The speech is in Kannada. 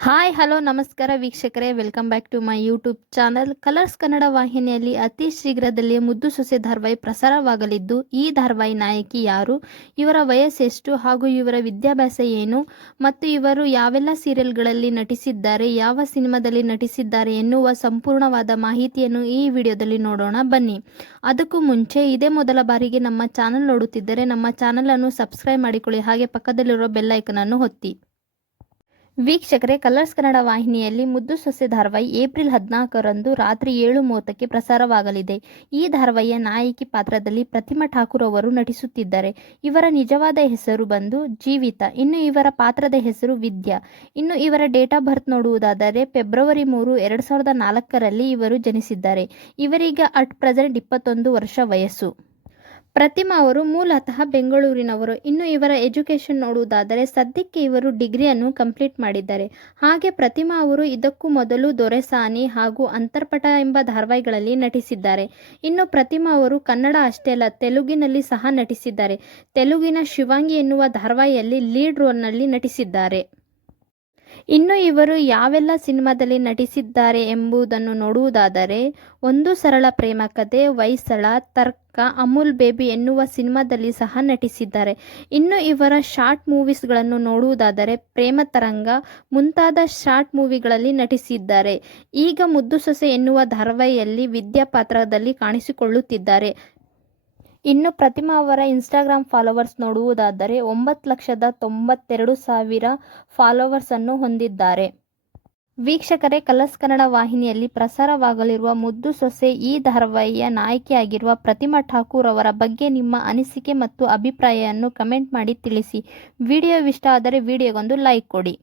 ಹಾಯ್ ಹಲೋ ನಮಸ್ಕಾರ ವೀಕ್ಷಕರೇ, welcome back to my YouTube channel. Colors Kannada ವಾಹಿನಿಯಲ್ಲಿ ಅತಿ ಶೀಘ್ರದಲ್ಲೇ ಮುದ್ದು ಸೊಸೆ ಧಾರಾವಾಹಿ ಪ್ರಸಾರವಾಗಲಿದ್ದು, ಈ ಧಾರಾವಾಹಿ ನಾಯಕಿ ಯಾರು, ಇವರ ವಯಸ್ಸೆಷ್ಟು ಹಾಗೂ ಇವರ ವಿದ್ಯಾಭ್ಯಾಸ ಏನು ಮತ್ತು ಇವರು ಯಾವೆಲ್ಲ ಸೀರಿಯಲ್ಗಳಲ್ಲಿ ನಟಿಸಿದ್ದಾರೆ, ಯಾವ ಸಿನಿಮಾದಲ್ಲಿ ನಟಿಸಿದ್ದಾರೆ ಎನ್ನುವ ಸಂಪೂರ್ಣವಾದ ಮಾಹಿತಿಯನ್ನು ಈ ವಿಡಿಯೋದಲ್ಲಿ ನೋಡೋಣ ಬನ್ನಿ. ಅದಕ್ಕೂ ಮುಂಚೆ ಇದೇ ಮೊದಲ ಬಾರಿಗೆ ನಮ್ಮ ಚಾನಲ್ ನೋಡುತ್ತಿದ್ದರೆ ನಮ್ಮ ಚಾನಲನ್ನು ಸಬ್ಸ್ಕ್ರೈಬ್ ಮಾಡಿಕೊಳ್ಳಿ, ಹಾಗೆ ಪಕ್ಕದಲ್ಲಿರೋ ಬೆಲ್ ಐಕನ್ ಅನ್ನು ಒತ್ತಿ. ವೀಕ್ಷಕರೇ, ಕಲರ್ಸ್ ಕನ್ನಡ ವಾಹಿನಿಯಲ್ಲಿ ಮುದ್ದು ಸೊಸೆ ಧಾರಾವಾಹಿ ಏಪ್ರಿಲ್ 14ರಂದು ರಾತ್ರಿ 7:30ಕ್ಕೆ ಪ್ರಸಾರವಾಗಲಿದೆ. ಈ ಧಾರಾವಾಹಿಯ ನಾಯಕಿ ಪಾತ್ರದಲ್ಲಿ ಪ್ರತಿಮಾ ಠಾಕೂರ್ ಅವರು ನಟಿಸುತ್ತಿದ್ದಾರೆ. ಇವರ ನಿಜವಾದ ಹೆಸರು ಬಂದು ಜೀವಿತಾ. ಇನ್ನು ಇವರ ಪಾತ್ರದ ಹೆಸರು ವಿದ್ಯಾ. ಇನ್ನು ಇವರ ಡೇಟ್ ಆಫ್ ಬರ್ತ್ ನೋಡುವುದಾದರೆ ಫೆಬ್ರವರಿ 3, 2004ರಲ್ಲಿ ಇವರು ಜನಿಸಿದ್ದಾರೆ. ಇವರಿಗೆ ಅಟ್ ಪ್ರೆಸೆಂಟ್ 21 ವರ್ಷ ವಯಸ್ಸು. ಪ್ರತಿಮಾ ಅವರು ಮೂಲತಃ ಬೆಂಗಳೂರಿನವರು. ಇನ್ನು ಇವರ ಎಜುಕೇಷನ್ ನೋಡುವುದಾದರೆ ಸದ್ಯಕ್ಕೆ ಇವರು ಡಿಗ್ರಿಯನ್ನು ಕಂಪ್ಲೀಟ್ ಮಾಡಿದ್ದಾರೆ. ಹಾಗೆ ಪ್ರತಿಮಾ ಅವರು ಇದಕ್ಕೂ ಮೊದಲು ದೊರೆಸಾನಿ ಹಾಗೂ ಅಂತರ್ಪಟ ಎಂಬ ಧಾರಾವಾಹಿಗಳಲ್ಲಿ ನಟಿಸಿದ್ದಾರೆ. ಇನ್ನು ಪ್ರತಿಮಾ ಅವರು ಕನ್ನಡ ಅಷ್ಟೇ ಅಲ್ಲ, ತೆಲುಗಿನಲ್ಲಿ ಸಹ ನಟಿಸಿದ್ದಾರೆ. ತೆಲುಗಿನ ಶಿವಾಂಗಿ ಎನ್ನುವ ಧಾರಾವಾಹಿಯಲ್ಲಿ ಲೀಡ್ ರೋಲ್ನಲ್ಲಿ ನಟಿಸಿದ್ದಾರೆ. ಇನ್ನು ಇವರು ಯಾವೆಲ್ಲ ಸಿನಿಮಾದಲ್ಲಿ ನಟಿಸಿದ್ದಾರೆ ಎಂಬುದನ್ನು ನೋಡುವುದಾದರೆ ಒಂದು ಸರಳ ಪ್ರೇಮ ಕಥೆ, ಹೊಯ್ಸಳ, ತರ್ಕ, ಅಮೂಲ್ ಬೇಬಿ ಎನ್ನುವ ಸಿನಿಮಾದಲ್ಲಿ ಸಹ ನಟಿಸಿದ್ದಾರೆ. ಇನ್ನು ಇವರ ಶಾರ್ಟ್ ಮೂವೀಸ್ಗಳನ್ನು ನೋಡುವುದಾದರೆ ಪ್ರೇಮ ತರಂಗ ಮುಂತಾದ ಶಾರ್ಟ್ ಮೂವಿಗಳಲ್ಲಿ ನಟಿಸಿದ್ದಾರೆ. ಈಗ ಮುದ್ದು ಸೊಸೆ ಎನ್ನುವ ಧಾರಾವಾಹಿಯಲ್ಲಿ ವಿದ್ಯಾ ಪಾತ್ರದಲ್ಲಿ ಕಾಣಿಸಿಕೊಳ್ಳುತ್ತಿದ್ದಾರೆ. ಇನ್ನು ಪ್ರತಿಮಾ ಅವರ ಇನ್ಸ್ಟಾಗ್ರಾಮ್ ಫಾಲೋವರ್ಸ್ ನೋಡುವುದಾದರೆ 9,92,000 ಫಾಲೋವರ್ಸ್ ಅನ್ನು ಹೊಂದಿದ್ದಾರೆ. ವೀಕ್ಷಕರೇ, ಕಲರ್ಸ್ ಕನ್ನಡ ವಾಹಿನಿಯಲ್ಲಿ ಪ್ರಸಾರವಾಗಲಿರುವ ಮುದ್ದು ಸೊಸೆ ಈ ಧಾರಾವಾಹಿಯ ನಾಯಕಿಯಾಗಿರುವ ಪ್ರತಿಮಾ ಠಾಕೂರ್ ಅವರ ಬಗ್ಗೆ ನಿಮ್ಮ ಅನಿಸಿಕೆ ಮತ್ತು ಅಭಿಪ್ರಾಯವನ್ನು ಕಮೆಂಟ್ ಮಾಡಿ ತಿಳಿಸಿ. ವಿಡಿಯೋ ಇಷ್ಟ ಆದರೆ ವಿಡಿಯೋಗೊಂದು ಲೈಕ್ ಕೊಡಿ.